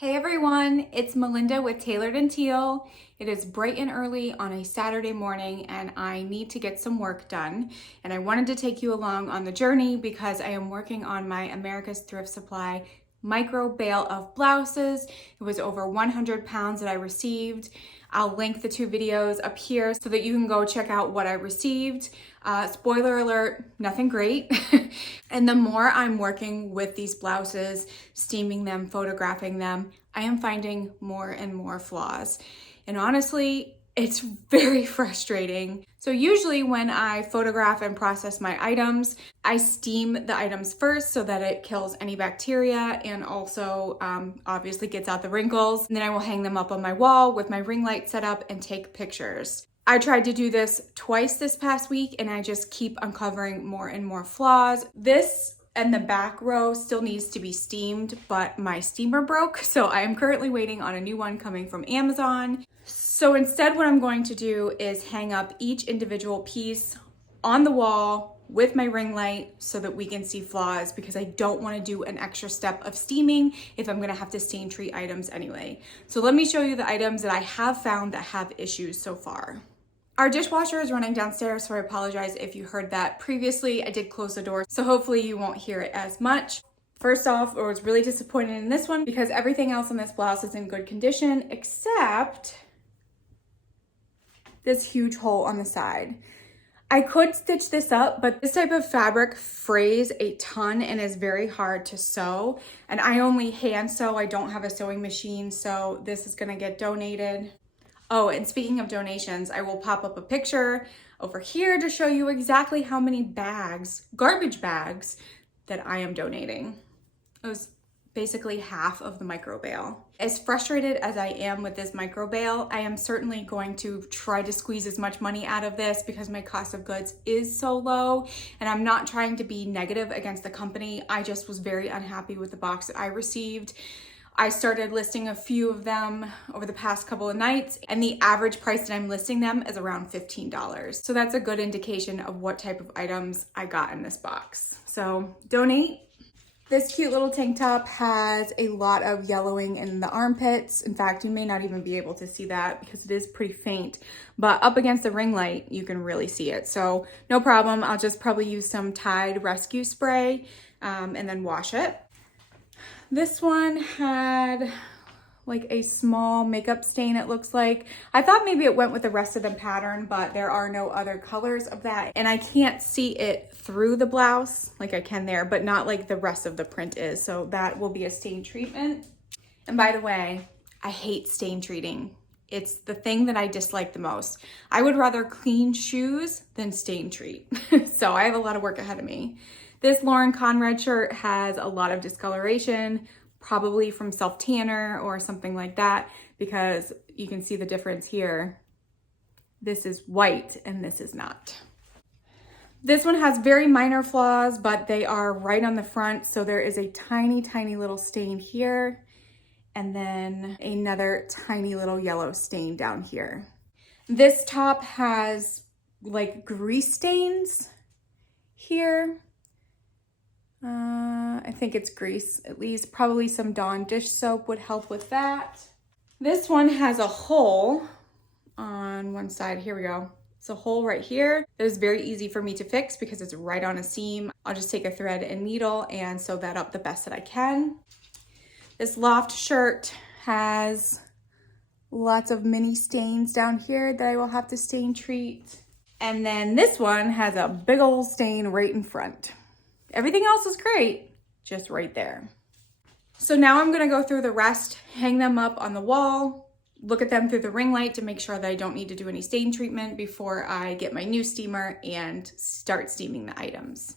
Hey everyone, it's Melinda with Tailored and Teal. It is bright and early on a Saturday morning and I need to get some work done. And I wanted to take you along on the journey because I am working on my America's Thrift Supply micro bale of blouses. It was over 100 pounds that I received. I'll link the two videos up here so that you can go check out what I received. Spoiler alert, nothing great. And the more I'm working with these blouses, steaming them, photographing them, I am finding more and more flaws. And honestly, it's very frustrating. So usually when I photograph and process my items, I steam the items first so that it kills any bacteria and also obviously gets out the wrinkles. And then I will hang them up on my wall with my ring light set up and take pictures. I tried to do this twice this past week and I just keep uncovering more and more flaws. This and the back row still needs to be steamed, but my steamer broke. So I am currently waiting on a new one coming from Amazon. So instead what I'm going to do is hang up each individual piece on the wall with my ring light so that we can see flaws because I don't want to do an extra step of steaming if I'm going to have to stain treat items anyway. So let me show you the items that I have found that have issues so far. Our dishwasher is running downstairs, so I apologize if you heard that previously. I did close the door, so hopefully you won't hear it as much. First off, I was really disappointed in this one because everything else on this blouse is in good condition except this huge hole on the side. I could stitch this up, but this type of fabric frays a ton and is very hard to sew. And I only hand sew, I don't have a sewing machine, so this is gonna get donated. Oh, and speaking of donations, I will pop up a picture over here to show you exactly how many bags, garbage bags, that I am donating. It was basically half of the micro bale. As frustrated as I am with this micro bale, I am certainly going to try to squeeze as much money out of this because my cost of goods is so low, and I'm not trying to be negative against the company. I just was very unhappy with the box that I received. I started listing a few of them over the past couple of nights, and the average price that I'm listing them is around $15. So that's a good indication of what type of items I got in this box. So donate. This cute little tank top has a lot of yellowing in the armpits. In fact, you may not even be able to see that because it is pretty faint, but up against the ring light, you can really see it. So no problem. I'll just probably use some Tide rescue spray and then wash it. This one had like a small makeup stain, it looks like. I thought maybe it went with the rest of the pattern, but there are no other colors of that. And I can't see it through the blouse like I can there, but not like the rest of the print is. So that will be a stain treatment. And by the way, I hate stain treating. It's the thing that I dislike the most. I would rather clean shoes than stain treat. So I have a lot of work ahead of me. This Lauren Conrad shirt has a lot of discoloration, probably from self-tanner or something like that, because you can see the difference here. This is white and this is not. This one has very minor flaws, but they are right on the front. So there is a tiny, tiny little stain here, and then another tiny little yellow stain down here. This top has like grease stains here. I think it's grease, at least. Probably some Dawn dish soap would help with that. This one has a hole on one side. Here we go. It's a hole right here that is very easy for me to fix because it's right on a seam. I'll just take a thread and needle and sew that up the best that I can. This loft shirt has lots of mini stains down here that I will have to stain treat. And then this one has a big old stain right in front. Everything else is great, just right there. So now I'm gonna go through the rest, hang them up on the wall, look at them through the ring light to make sure that I don't need to do any stain treatment before I get my new steamer and start steaming the items.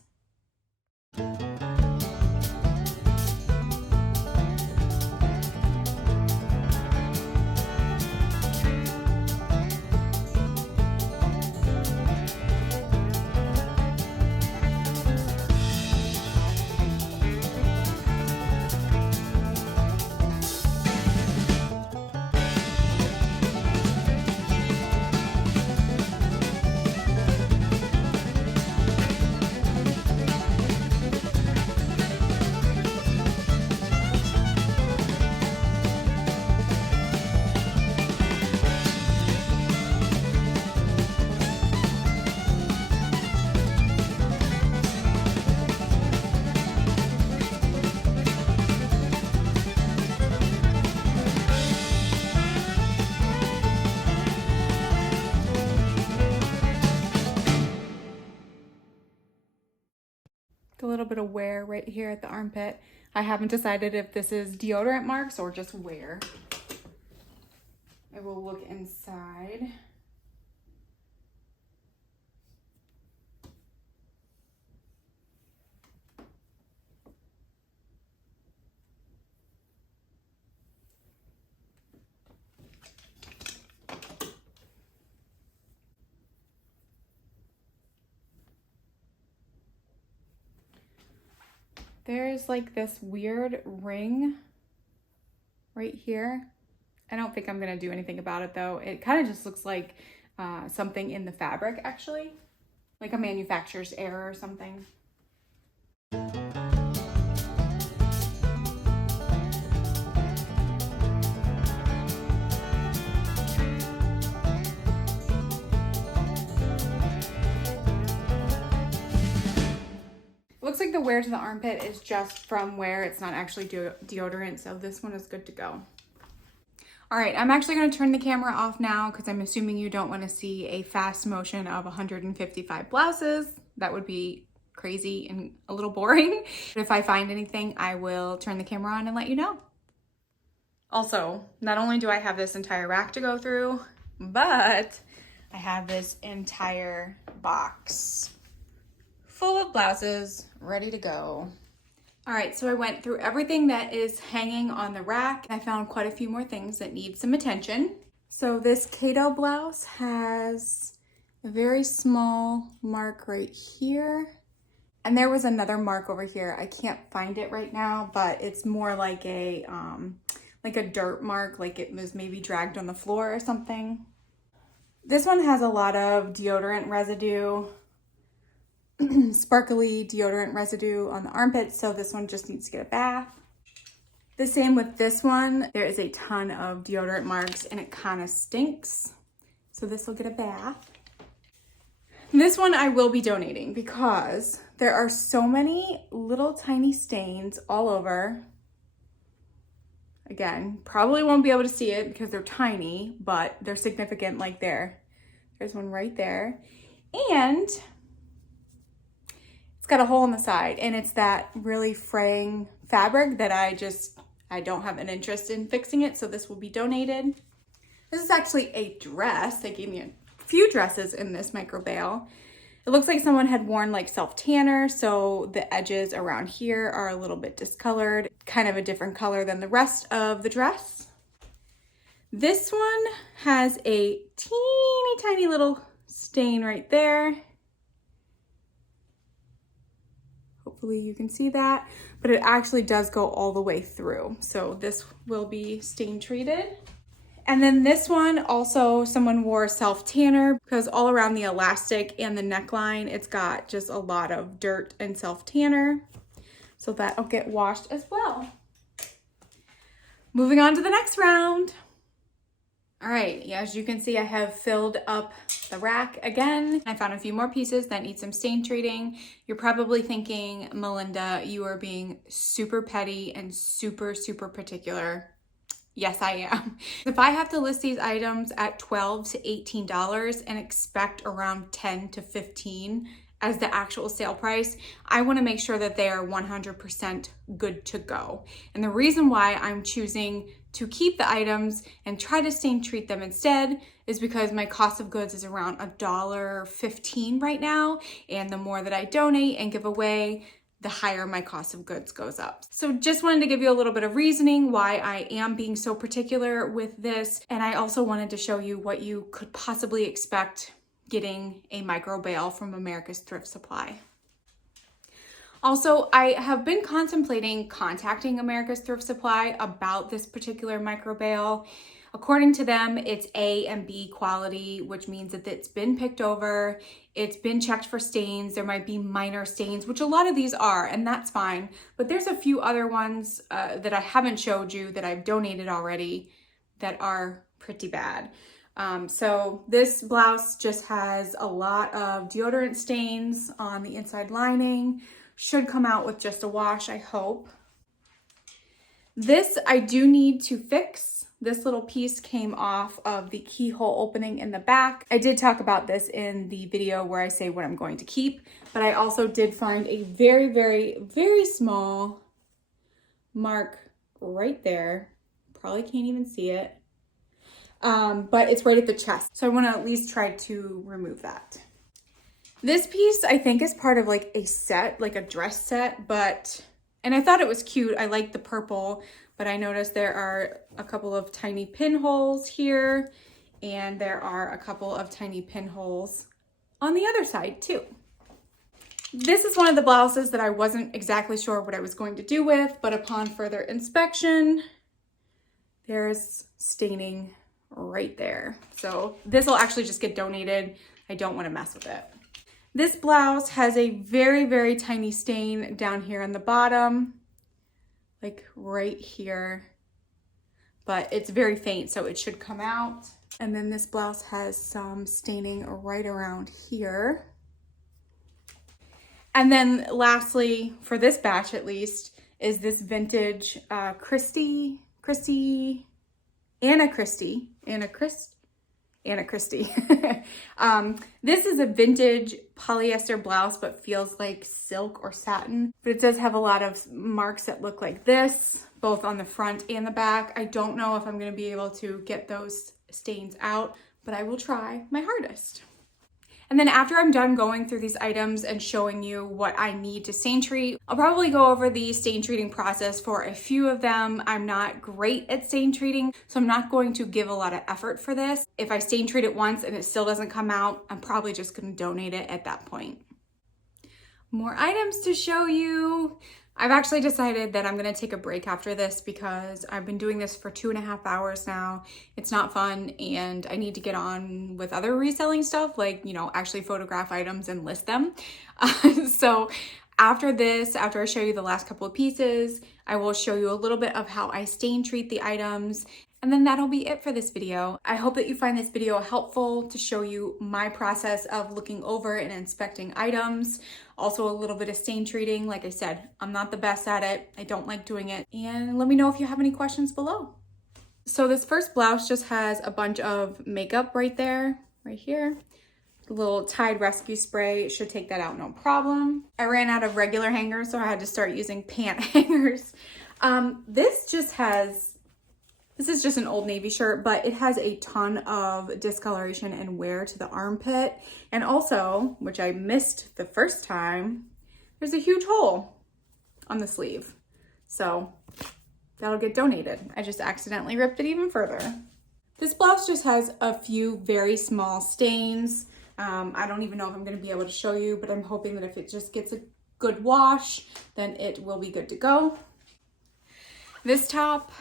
little bit of wear right here at the armpit. I haven't decided if this is deodorant marks or just wear. I will look inside. There's like this weird ring right here. I don't think I'm gonna do anything about it though. It kind of just looks like something in the fabric actually, like a manufacturer's error or something. Looks like the wear to the armpit is just from wear. It's not actually deodorant, so this one is good to go. All right, I'm actually gonna turn the camera off now because I'm assuming you don't wanna see a fast motion of 155 blouses. That would be crazy and a little boring. But if I find anything, I will turn the camera on and let you know. Also, not only do I have this entire rack to go through, but I have this entire box full of blouses ready to go. All right, so I went through everything that is hanging on the rack. I found quite a few more things that need some attention. So this Kato blouse has a very small mark right here. And there was another mark over here. I can't find it right now, but it's more like a dirt mark, like it was maybe dragged on the floor or something. This one has a lot of deodorant residue, sparkly deodorant residue on the armpit, so this one just needs to get a bath. The same with this one. There is a ton of deodorant marks and it kind of stinks, so this will get a bath. This one I will be donating because there are so many little tiny stains all over. Again, probably won't be able to see it because they're tiny, but they're significant. Like there's one right there, and it's got a hole in the side, and it's that really fraying fabric that I don't have an interest in fixing it, so this will be donated. This is actually a dress. They gave me a few dresses in this micro bale. It looks like someone had worn like self-tanner, so the edges around here are a little bit discolored, kind of a different color than the rest of the dress. This one has a teeny tiny little stain right there. Hopefully you can see that, but it actually does go all the way through. So this will be stain treated. And then this one also, someone wore self-tanner because all around the elastic and the neckline, it's got just a lot of dirt and self-tanner. So that'll get washed as well. Moving on to the next round. All right, yeah, as you can see, I have filled up the rack again. I found a few more pieces that need some stain treating. You're probably thinking, Melinda, you are being super petty and super, super particular. Yes, I am. If I have to list these items at $12 to $18 and expect around 10 to 15 as the actual sale price, I want to make sure that they are 100% good to go. And the reason why I'm choosing to keep the items and try to stain treat them instead is because my cost of goods is around $1.15 right now. And the more that I donate and give away, the higher my cost of goods goes up. So just wanted to give you a little bit of reasoning why I am being so particular with this. And I also wanted to show you what you could possibly expect getting a micro bale from America's Thrift Supply. Also, I have been contemplating contacting America's Thrift Supply about this particular micro bale. According to them, it's A and B quality, which means that it's been picked over, it's been checked for stains. There might be minor stains, which a lot of these are, and that's fine. But there's a few other ones that I haven't showed you that I've donated already that are pretty bad. So this blouse just has a lot of deodorant stains on the inside lining. Should come out with just a wash, I hope. This I do need to fix. This little piece came off of the keyhole opening in the back. I did talk about this in the video where I say what I'm going to keep, but I also did find a very, very, very small mark right there. Probably can't even see it, but it's right at the chest. So I want to at least try to remove that. This piece I think is part of like a set, like a dress set, and I thought it was cute. I like the purple, but I noticed there are a couple of tiny pinholes here, and there are a couple of tiny pinholes on the other side too. This is one of the blouses that I wasn't exactly sure what I was going to do with, but upon further inspection, there's staining right there. So this will actually just get donated. I don't want to mess with it. This blouse has a very, very tiny stain down here on the bottom, like right here, but it's very faint, so it should come out. And then this blouse has some staining right around here. And then lastly, for this batch at least, is this vintage Anna Christie. This is a vintage polyester blouse, but feels like silk or satin. But it does have a lot of marks that look like this, both on the front and the back. I don't know if I'm going to be able to get those stains out, but I will try my hardest. And then after I'm done going through these items and showing you what I need to stain treat, I'll probably go over the stain treating process for a few of them. I'm not great at stain treating, so I'm not going to give a lot of effort for this. If I stain treat it once and it still doesn't come out, I'm probably just going to donate it at that point. More items to show you. I've actually decided that I'm going to take a break after this because I've been doing this for 2.5 hours now. It's not fun, and I need to get on with other reselling stuff, like, you know, actually photograph items and list them. So after this, after I show you the last couple of pieces, I will show you a little bit of how I stain treat the items. And then that'll be it for this video. I hope that you find this video helpful to show you my process of looking over and inspecting items. Also a little bit of stain treating. Like I said, I'm not the best at it. I don't like doing it. And let me know if you have any questions below. So this first blouse just has a bunch of makeup right there, right here. The little Tide Rescue Spray should take that out, no problem. I ran out of regular hangers, so I had to start using pant hangers. This is just an Old Navy shirt, but it has a ton of discoloration and wear to the armpit. And also, which I missed the first time, there's a huge hole on the sleeve. So that'll get donated. I just accidentally ripped it even further. This blouse just has a few very small stains. I don't even know if I'm going to be able to show you, but I'm hoping that if it just gets a good wash, then it will be good to go. This top,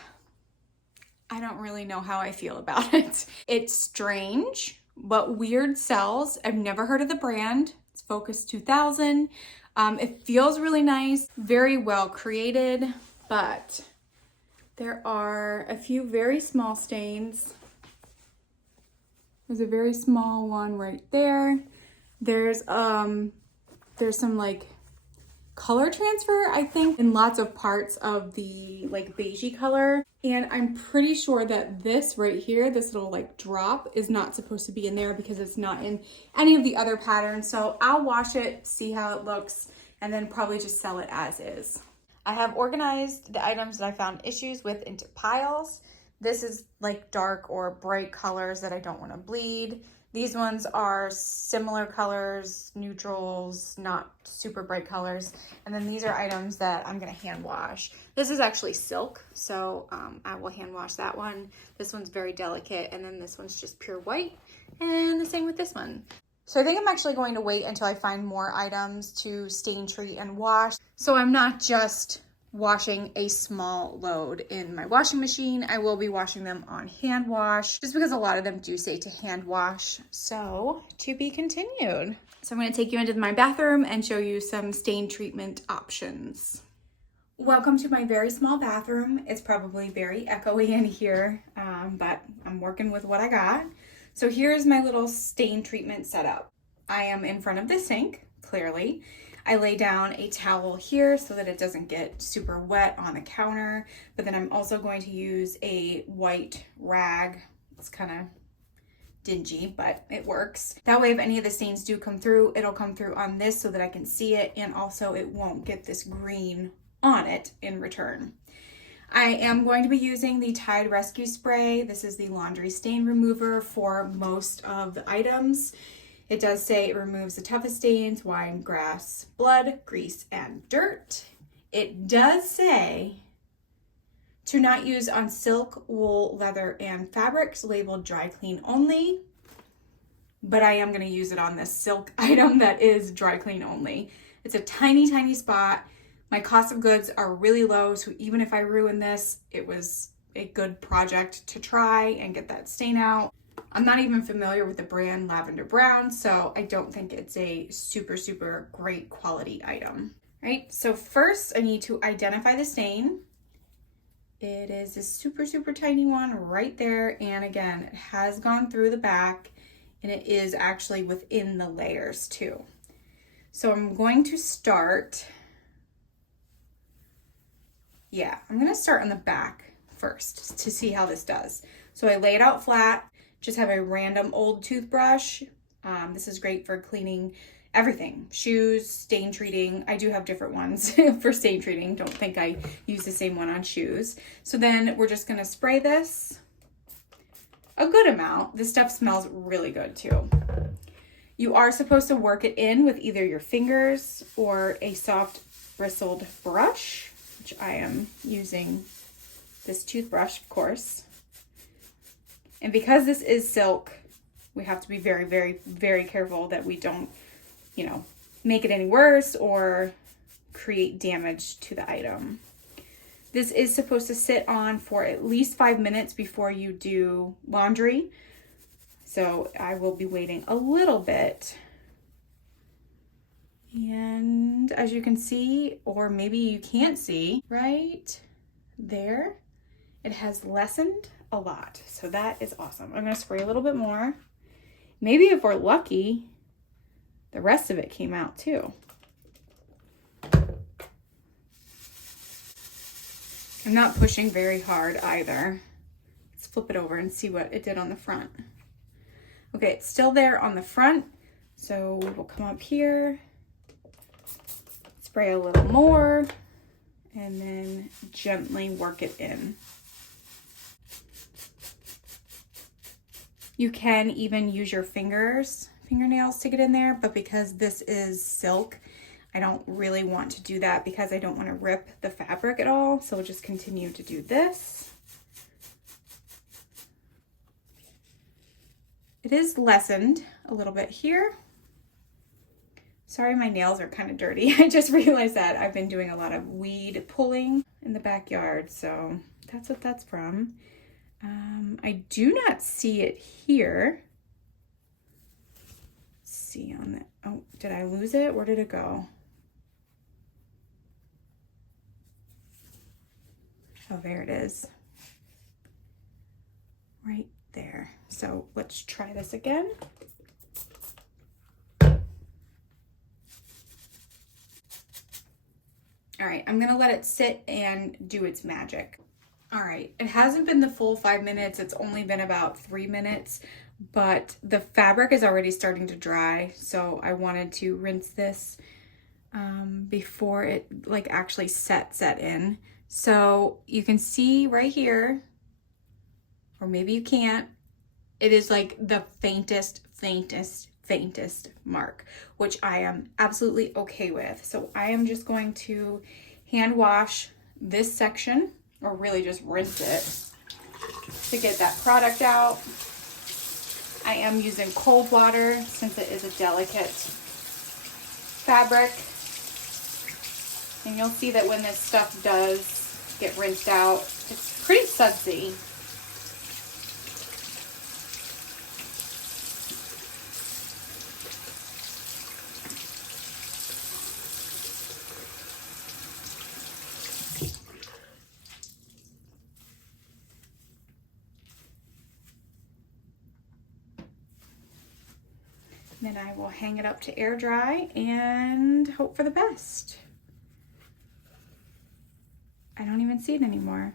I don't really know how I feel about it. It's strange, but weird sells. I've never heard of the brand. It's Focus 2000. It feels really nice, very well created, but there are a few very small stains. There's a very small one right there. There's some like color transfer, I think, in lots of parts of the like beigey color. And I'm pretty sure that this right here, this little like drop, is not supposed to be in there because it's not in any of the other patterns. So I'll wash it, see how it looks, and then probably just sell it as is. I have organized the items that I found issues with into piles. This is like dark or bright colors that I don't want to bleed. These ones are similar colors, neutrals, not super bright colors. And then these are items that I'm gonna hand wash. This is actually silk, so I will hand wash that one. This one's very delicate, and then this one's just pure white. And the same with this one. So I think I'm actually going to wait until I find more items to stain treat and wash. So I'm not just washing a small load in my washing machine. I will be washing them on hand wash, just because a lot of them do say to hand wash. So to be continued. So I'm going to take you into my bathroom and show you some stain treatment options. Welcome to my very small bathroom. It's probably very echoey in here, but I'm working with what I got. So here's my little stain treatment setup. I am in front of the sink, clearly. I lay down a towel here so that it doesn't get super wet on the counter, but then I'm also going to use a white rag. It's kind of dingy, but it works. That way, if any of the stains do come through, it'll come through on this so that I can see it, and also it won't get this green on it in return. I am going to be using the Tide Rescue Spray. This is the laundry stain remover for most of the items. It does say it removes the toughest stains: wine, grass, blood, grease, and dirt. It does say to not use on silk, wool, leather, and fabrics labeled dry clean only, but I am going to use it on this silk item that is dry clean only. It's a tiny, tiny spot. My cost of goods are really low, so even if I ruin this, it was a good project to try and get that stain out. I'm not even familiar with the brand Lavender Brown, so I don't think it's a super, super great quality item. Right, so first I need to identify the stain. It is a super, super tiny one right there, and again, it has gone through the back, and it is actually within the layers too. So I'm going to start... I'm going to start on the back first to see how this does. So I lay it out flat, just have a random old toothbrush. This is great for cleaning everything, shoes, stain treating. I do have different ones for stain treating. Don't think I use the same one on shoes. So then we're just going to spray this a good amount. This stuff smells really good too. You are supposed to work it in with either your fingers or a soft bristled brush, which I am using this toothbrush, of course. And because this is silk, we have to be very, very, very careful that we don't, make it any worse or create damage to the item. This is supposed to sit on for at least 5 minutes before you do laundry. So I will be waiting a little bit. And as you can see, or maybe you can't see, right there, it has lessened a lot. So that is awesome. I'm going to spray a little bit more. Maybe if we're lucky, the rest of it came out too. I'm not pushing very hard either. Let's flip it over and see what it did on the front. Okay, it's still there on the front. So we'll come up here, spray a little more, and then gently work it in. You can even use your fingernails to get in there, but because this is silk, I don't really want to do that because I don't want to rip the fabric at all. So we'll just continue to do this. It is lessened a little bit here. Sorry, my nails are kind of dirty. I just realized that I've been doing a lot of weed pulling in the backyard, so that's what that's from. I do not see it here. Let's see on the, oh, did I lose it? Where did it go? Oh, there it is. Right there. So let's try this again. All right, I'm gonna let it sit and do its magic. All right, it hasn't been the full 5 minutes. It's only been about 3 minutes, but the fabric is already starting to dry. So I wanted to rinse this before it actually set in. So you can see right here, or maybe you can't, it is like the faintest mark, which I am absolutely okay with. So I am just going to hand wash this section, or really just rinse it to get that product out. I am using cold water since it is a delicate fabric. And you'll see that when this stuff does get rinsed out, it's pretty sudsy. Then I will hang it up to air dry and hope for the best. I don't even see it anymore.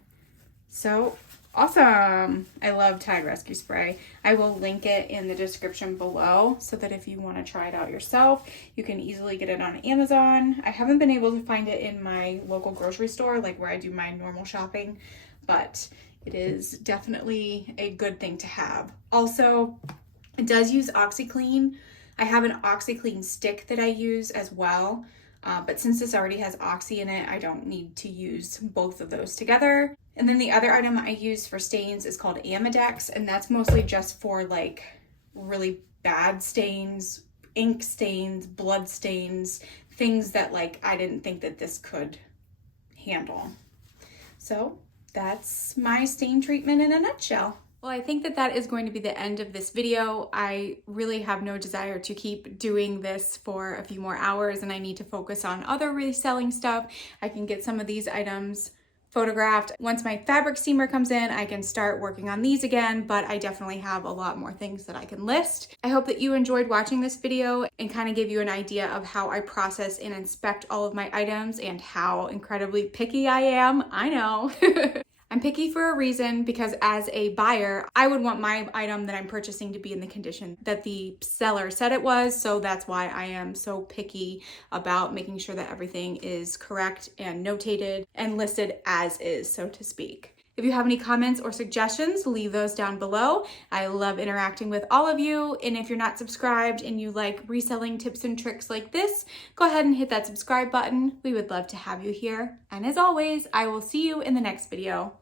So awesome. I love Tide Rescue Spray. I will link it in the description below so that if you want to try it out yourself, you can easily get it on Amazon. I haven't been able to find it in my local grocery store, like where I do my normal shopping, but it is definitely a good thing to have. Also, it does use OxiClean. I have an OxiClean stick that I use as well, but since this already has Oxy in it, I don't need to use both of those together. And then the other item I use for stains is called Amidex, and that's mostly just for like really bad stains, ink stains, blood stains, things that like I didn't think that this could handle. So that's my stain treatment in a nutshell. Well, I think that that is going to be the end of this video. I really have no desire to keep doing this for a few more hours, and I need to focus on other reselling stuff. I can get some of these items photographed. Once my fabric steamer comes in, I can start working on these again, but I definitely have a lot more things that I can list. I hope that you enjoyed watching this video and kind of give you an idea of how I process and inspect all of my items and how incredibly picky I am. I know. I'm picky for a reason, because as a buyer, I would want my item that I'm purchasing to be in the condition that the seller said it was. So that's why I am so picky about making sure that everything is correct and notated and listed as is, so to speak. If you have any comments or suggestions, leave those down below. I love interacting with all of you. And if you're not subscribed and you like reselling tips and tricks like this, go ahead and hit that subscribe button. We would love to have you here. And as always, I will see you in the next video.